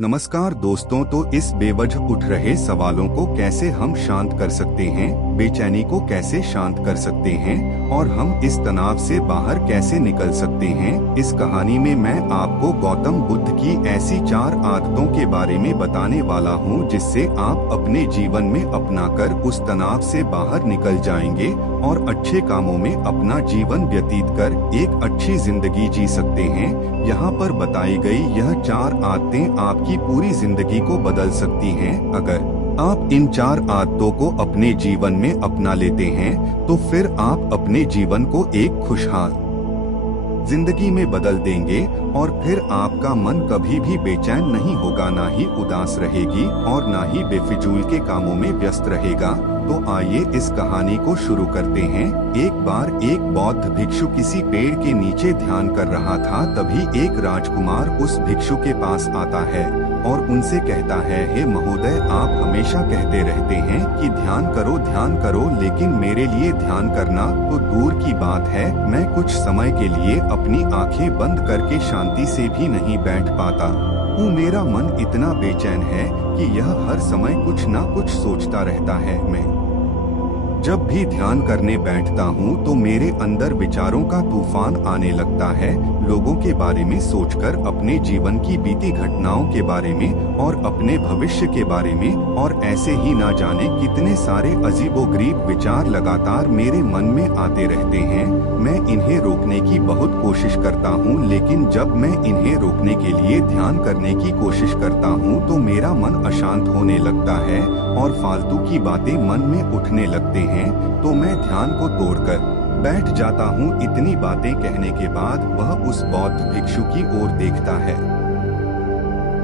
नमस्कार दोस्तों। तो इस बेवजह उठ रहे सवालों को कैसे हम शांत कर सकते हैं, बेचैनी को कैसे शांत कर सकते हैं और हम इस तनाव से बाहर कैसे निकल सकते हैं, इस कहानी में मैं आपको गौतम बुद्ध की ऐसी 4 आदतों के बारे में बताने वाला हूं जिससे आप अपने जीवन में अपनाकर उस तनाव से बाहर निकल जाएंगे और अच्छे कामों में अपना जीवन व्यतीत कर एक अच्छी जिंदगी जी सकते हैं। यहाँ पर बताई गई यह 4 आदतें आपकी पूरी जिंदगी को बदल सकती हैं। अगर आप इन 4 आदतों को अपने जीवन में अपना लेते हैं तो फिर आप अपने जीवन को एक खुशहाल जिंदगी में बदल देंगे और फिर आपका मन कभी भी बेचैन नहीं होगा, ना ही उदास रहेगी और ना ही बेफिजूल के कामों में व्यस्त रहेगा। तो आइए इस कहानी को शुरू करते हैं। एक बार एक बौद्ध भिक्षु किसी पेड़ के नीचे ध्यान कर रहा था। तभी एक राजकुमार उस भिक्षु के पास आता है और उनसे कहता है, हे महोदय, आप हमेशा कहते रहते हैं कि ध्यान करो, लेकिन मेरे लिए ध्यान करना तो दूर की बात है। मैं कुछ समय के लिए अपनी आंखें बंद करके शांति से भी नहीं बैठ पाता हूँ। मेरा मन इतना बेचैन है कि यह हर समय कुछ ना कुछ सोचता रहता है। मैं जब भी ध्यान करने बैठता हूँ तो मेरे अंदर विचारों का तूफान आने लगता है, लोगों के बारे में सोचकर, अपने जीवन की बीती घटनाओं के बारे में और अपने भविष्य के बारे में, और ऐसे ही ना जाने कितने सारे अजीबोगरीब विचार लगातार मेरे मन में आते रहते हैं। मैं इन्हें रोकने की बहुत कोशिश करता हूँ, लेकिन जब मैं इन्हें रोकने के लिए ध्यान करने की कोशिश करता हूँ तो मेरा मन अशांत होने लगता है और फालतू की बातें मन में उठने लगते हैं। तो मैं ध्यान को तोड़कर बैठ जाता हूँ। इतनी बातें कहने के बाद वह उस बौद्ध भिक्षु की ओर देखता है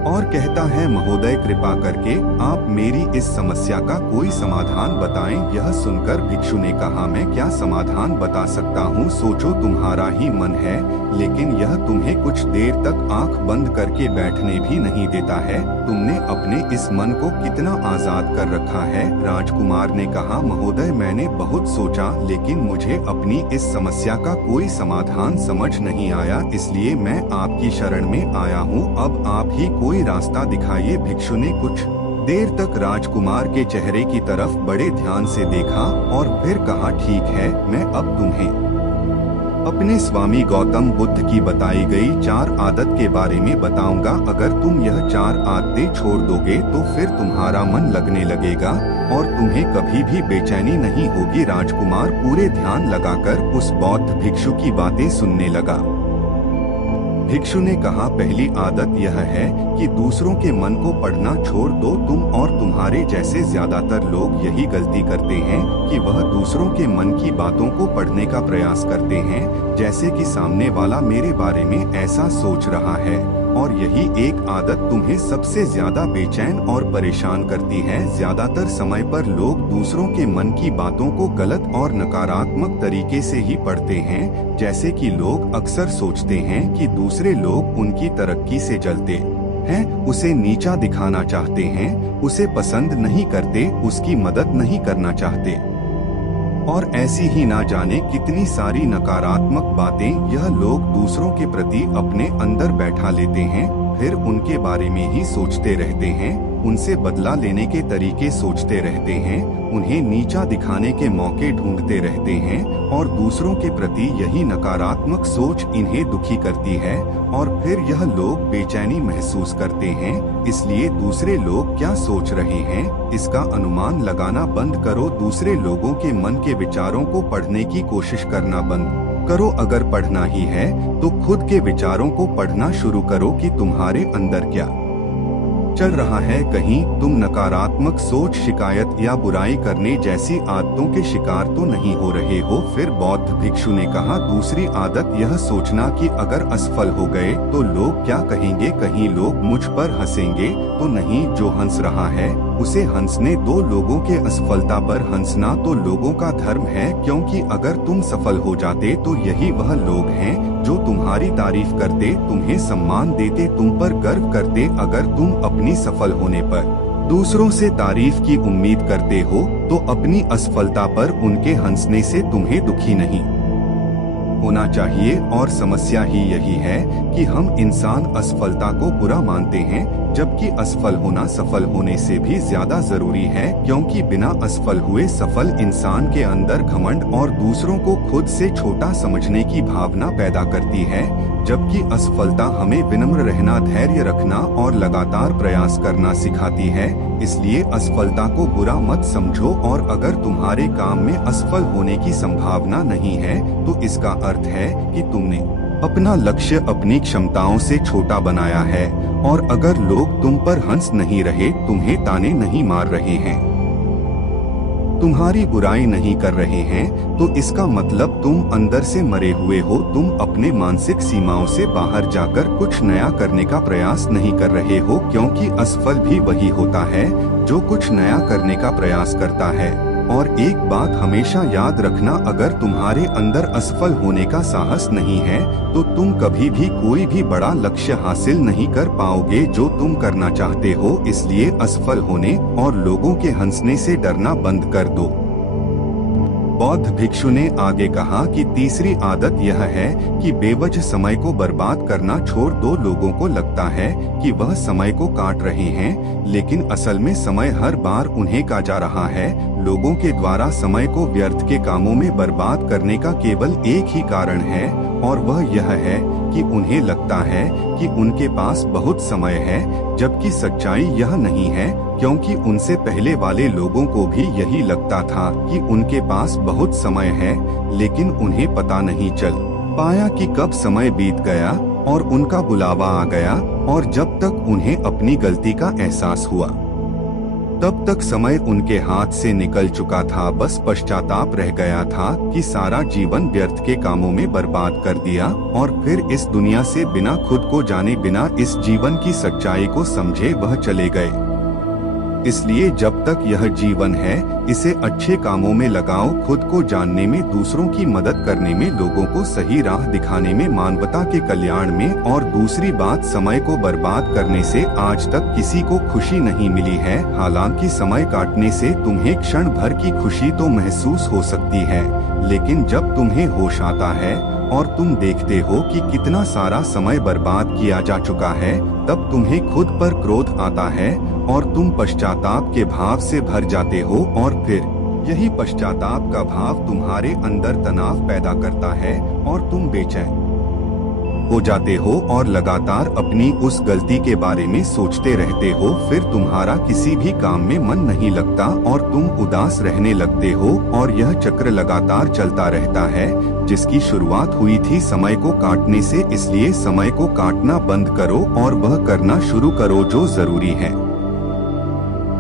और कहता है, महोदय, कृपा करके आप मेरी इस समस्या का कोई समाधान बताएं। यह सुनकर भिक्षु ने कहा, मैं क्या समाधान बता सकता हूँ? सोचो, तुम्हारा ही मन है, लेकिन यह तुम्हें कुछ देर तक आंख बंद करके बैठने भी नहीं देता है। तुमने अपने इस मन को कितना आजाद कर रखा है। राजकुमार ने कहा, महोदय, मैंने बहुत सोचा, लेकिन मुझे अपनी इस समस्या का कोई समाधान समझ नहीं आया, इसलिए मैं आपकी शरण में आया हूँ। अब आप ही कोई रास्ता दिखाइए। भिक्षु ने कुछ देर तक राजकुमार के चेहरे की तरफ बड़े ध्यान से देखा और फिर कहा, ठीक है, मैं अब तुम्हें अपने स्वामी गौतम बुद्ध की बताई गई 4 आदत के बारे में बताऊंगा। अगर तुम यह 4 आदतें छोड़ दोगे तो फिर तुम्हारा मन लगने लगेगा और तुम्हें कभी भी बेचैनी नहीं होगी। राजकुमार पूरे ध्यान लगाकर उस बौद्ध भिक्षु की बातें सुनने लगा। भिक्षु ने कहा, पहली आदत यह है कि दूसरों के मन को पढ़ना छोड़ दो। तुम और तुम्हारे जैसे ज्यादातर लोग यही गलती करते हैं कि वह दूसरों के मन की बातों को पढ़ने का प्रयास करते हैं, जैसे कि सामने वाला मेरे बारे में ऐसा सोच रहा है, और यही एक आदत तुम्हें सबसे ज्यादा बेचैन और परेशान करती है। ज्यादातर समय पर लोग दूसरों के मन की बातों को गलत और नकारात्मक तरीके से ही पढ़ते हैं। जैसे कि लोग अक्सर सोचते हैं कि दूसरे लोग उनकी तरक्की से जलते हैं, उसे नीचा दिखाना चाहते हैं, उसे पसंद नहीं करते, उसकी मदद नहीं करना चाहते, और ऐसी ही ना जाने कितनी सारी नकारात्मक बातें यह लोग दूसरों के प्रति अपने अंदर बैठा लेते हैं। फिर उनके बारे में ही सोचते रहते हैं, उनसे बदला लेने के तरीके सोचते रहते हैं, उन्हें नीचा दिखाने के मौके ढूंढते रहते हैं, और दूसरों के प्रति यही नकारात्मक सोच इन्हें दुखी करती है और फिर यह लोग बेचैनी महसूस करते हैं। इसलिए दूसरे लोग क्या सोच रहे हैं, इसका अनुमान लगाना बंद करो। दूसरे लोगों के मन के विचारों को पढ़ने की कोशिश करना बंद करो। अगर पढ़ना ही है तो खुद के विचारों को पढ़ना शुरू करो कि तुम्हारे अंदर क्या चल रहा है। कहीं तुम नकारात्मक सोच, शिकायत या बुराई करने जैसी आदतों के शिकार तो नहीं हो रहे हो। फिर बौद्ध भिक्षु ने कहा, दूसरी आदत यह सोचना कि अगर असफल हो गए तो लोग क्या कहेंगे, कहीं लोग मुझ पर हंसेंगे तो नहीं। जो हंस रहा है उसे हंसने दो। लोगों के असफलता पर हंसना तो लोगों का धर्म है, क्योंकि अगर तुम सफल हो जाते तो यही वह लोग हैं जो तुम्हारी तारीफ करते, तुम्हें सम्मान देते, तुम पर गर्व करते। अगर तुम अपनी सफल होने पर दूसरों से तारीफ की उम्मीद करते हो तो अपनी असफलता पर उनके हंसने से तुम्हें दुखी नहीं होना चाहिए। और समस्या ही यही है कि हम इंसान असफलता को बुरा मानते हैं, जबकि असफल होना सफल होने से भी ज्यादा जरूरी है, क्योंकि बिना असफल हुए सफल इंसान के अंदर घमंड और दूसरों को खुद से छोटा समझने की भावना पैदा करती है, जबकि असफलता हमें विनम्र रहना, धैर्य रखना और लगातार प्रयास करना सिखाती है। इसलिए असफलता को बुरा मत समझो, और अगर तुम्हारे काम में असफल होने की संभावना नहीं है तो इसका अर्थ है कि तुमने अपना लक्ष्य अपनी क्षमताओं से छोटा बनाया है, और अगर लोग तुम पर हंस नहीं रहे, तुम्हें ताने नहीं मार रहे हैं, तुम्हारी बुराई नहीं कर रहे हैं, तो इसका मतलब तुम अंदर से मरे हुए हो। तुम अपने मानसिक सीमाओं से बाहर जाकर कुछ नया करने का प्रयास नहीं कर रहे हो, क्योंकि असफल भी वही होता है जो कुछ नया करने का प्रयास करता है। और एक बात हमेशा याद रखना, अगर तुम्हारे अंदर असफल होने का साहस नहीं है तो तुम कभी भी कोई भी बड़ा लक्ष्य हासिल नहीं कर पाओगे जो तुम करना चाहते हो। इसलिए असफल होने और लोगों के हंसने से डरना बंद कर दो। बौद्ध भिक्षु ने आगे कहा कि तीसरी आदत यह है कि बेवजह समय को बर्बाद करना छोड़ दो। लोगों को लगता है कि वह समय को काट रहे हैं, लेकिन असल में समय हर बार उन्हें काटा जा रहा है। लोगों के द्वारा समय को व्यर्थ के कामों में बर्बाद करने का केवल एक ही कारण है, और वह यह है कि उन्हें लगता है कि उनके पास बहुत समय है, जबकि सच्चाई यह नहीं है, क्योंकि उनसे पहले वाले लोगों को भी यही लगता था कि उनके पास बहुत समय है, लेकिन उन्हें पता नहीं चल पाया कि कब समय बीत गया और उनका बुलावा आ गया, और जब तक उन्हें अपनी गलती का एहसास हुआ तब तक समय उनके हाथ से निकल चुका था। बस पश्चाताप रह गया था कि सारा जीवन व्यर्थ के कामों में बर्बाद कर दिया, और फिर इस दुनिया से बिना खुद को जाने, बिना इस जीवन की सच्चाई को समझे वह चले गए। इसलिए जब तक यह जीवन है, इसे अच्छे कामों में लगाओ, खुद को जानने में, दूसरों की मदद करने में, लोगों को सही राह दिखाने में, मानवता के कल्याण में। और दूसरी बात, समय को बर्बाद करने से आज तक किसी को खुशी नहीं मिली है। हालांकि समय काटने से तुम्हें क्षण भर की खुशी तो महसूस हो सकती है, लेकिन जब तुम्हें होश आता है और तुम देखते हो कि कितना सारा समय बर्बाद किया जा चुका है, तब तुम्हें खुद पर क्रोध आता है और तुम पश्चाताप के भाव से भर जाते हो, और फिर यही पश्चाताप का भाव तुम्हारे अंदर तनाव पैदा करता है और तुम बेचैन हो जाते हो और लगातार अपनी उस गलती के बारे में सोचते रहते हो। फिर तुम्हारा किसी भी काम में मन नहीं लगता और तुम उदास रहने लगते हो, और यह चक्र लगातार चलता रहता है, जिसकी शुरुआत हुई थी समय को काटने से। इसलिए समय को काटना बंद करो और वह करना शुरू करो जो जरूरी है।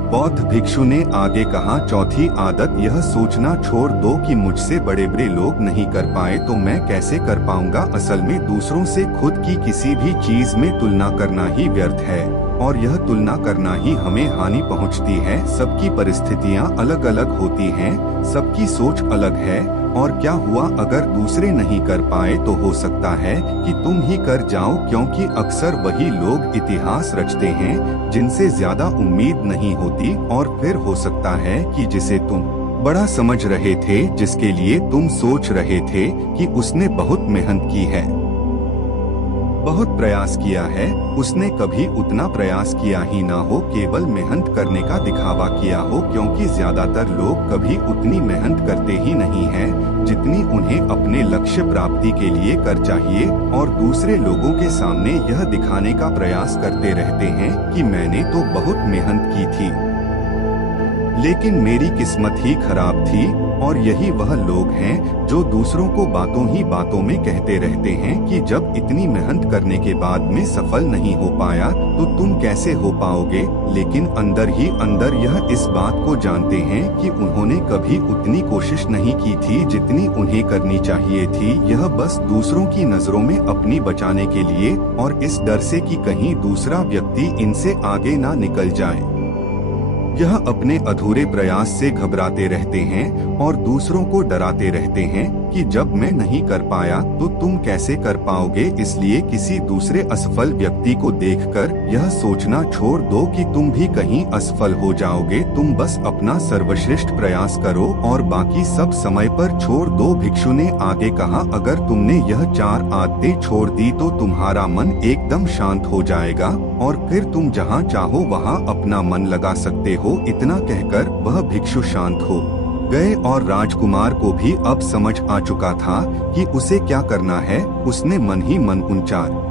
बौद्ध भिक्षु ने आगे कहा, चौथी आदत यह सोचना छोड़ दो कि मुझसे बड़े बड़े लोग नहीं कर पाए तो मैं कैसे कर पाऊंगा। असल में दूसरों से खुद की किसी भी चीज में तुलना करना ही व्यर्थ है, और यह तुलना करना ही हमें हानि पहुंचती है। सबकी परिस्थितियां अलग अलग होती हैं, सबकी सोच अलग है, और क्या हुआ अगर दूसरे नहीं कर पाए तो हो सकता है कि तुम ही कर जाओ, क्योंकि अक्सर वही लोग इतिहास रचते हैं जिनसे ज्यादा उम्मीद नहीं होती। और फिर हो सकता है कि जिसे तुम बड़ा समझ रहे थे, जिसके लिए तुम सोच रहे थे कि उसने बहुत मेहनत की है, बहुत प्रयास किया है, उसने कभी उतना प्रयास किया ही ना हो, केवल मेहनत करने का दिखावा किया हो। क्योंकि ज्यादातर लोग कभी उतनी मेहनत करते ही नहीं हैं जितनी उन्हें अपने लक्ष्य प्राप्ति के लिए कर चाहिए, और दूसरे लोगों के सामने यह दिखाने का प्रयास करते रहते हैं कि मैंने तो बहुत मेहनत की थी, लेकिन मेरी किस्मत ही खराब थी। और यही वह लोग हैं जो दूसरों को बातों ही बातों में कहते रहते हैं कि जब इतनी मेहनत करने के बाद में सफल नहीं हो पाया तो तुम कैसे हो पाओगे, लेकिन अंदर ही अंदर यह इस बात को जानते हैं कि उन्होंने कभी उतनी कोशिश नहीं की थी जितनी उन्हें करनी चाहिए थी। यह बस दूसरों की नजरों में अपनी बचाने के लिए, और इस डर से कि कहीं दूसरा व्यक्ति इनसे आगे ना निकल जाए, यह अपने अधूरे प्रयास से घबराते रहते हैं और दूसरों को डराते रहते हैं। कि जब मैं नहीं कर पाया तो तुम कैसे कर पाओगे। इसलिए किसी दूसरे असफल व्यक्ति को देखकर यह सोचना छोड़ दो कि तुम भी कहीं असफल हो जाओगे। तुम बस अपना सर्वश्रेष्ठ प्रयास करो और बाकी सब समय पर छोड़ दो। भिक्षु ने आगे कहा, अगर तुमने यह 4 आदतें छोड़ दी तो तुम्हारा मन एकदम शांत हो जाएगा और फिर तुम जहाँ चाहो वहाँ अपना मन लगा सकते हो। इतना कहकर वह भिक्षु शांत हो गए और राजकुमार को भी अब समझ आ चुका था कि उसे क्या करना है। उसने मन ही मन उन 4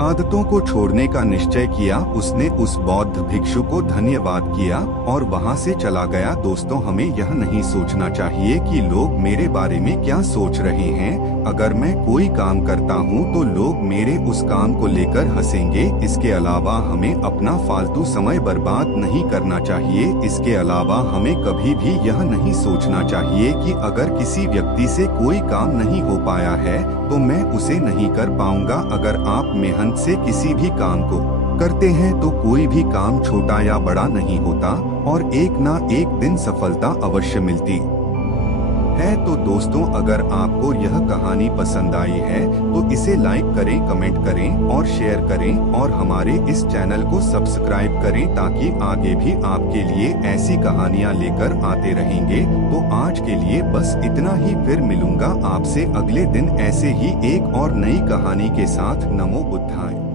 आदतों को छोड़ने का निश्चय किया। उसने उस बौद्ध भिक्षु को धन्यवाद किया और वहां से चला गया। दोस्तों, हमें यह नहीं सोचना चाहिए कि लोग मेरे बारे में क्या सोच रहे हैं। अगर मैं कोई काम करता हूं तो लोग मेरे उस काम को लेकर हंसेंगे। इसके अलावा हमें अपना फालतू समय बर्बाद नहीं करना चाहिए। इसके अलावा हमें कभी भी यह नहीं सोचना चाहिए कि अगर किसी व्यक्ति से कोई काम नहीं हो पाया है तो मैं उसे नहीं कर पाऊंगा। अगर आप मेहनत से किसी भी काम को करते हैं तो कोई भी काम छोटा या बड़ा नहीं होता और एक ना एक दिन सफलता अवश्य मिलती है। तो दोस्तों, अगर आपको यह कहानी पसंद आई है तो इसे लाइक करें, कमेंट करें और शेयर करें और हमारे इस चैनल को सब्सक्राइब करें ताकि आगे भी आपके लिए ऐसी कहानियां लेकर आते रहेंगे। तो आज के लिए बस इतना ही, फिर मिलूंगा आपसे अगले दिन ऐसे ही एक और नई कहानी के साथ। नमो बुद्धाय।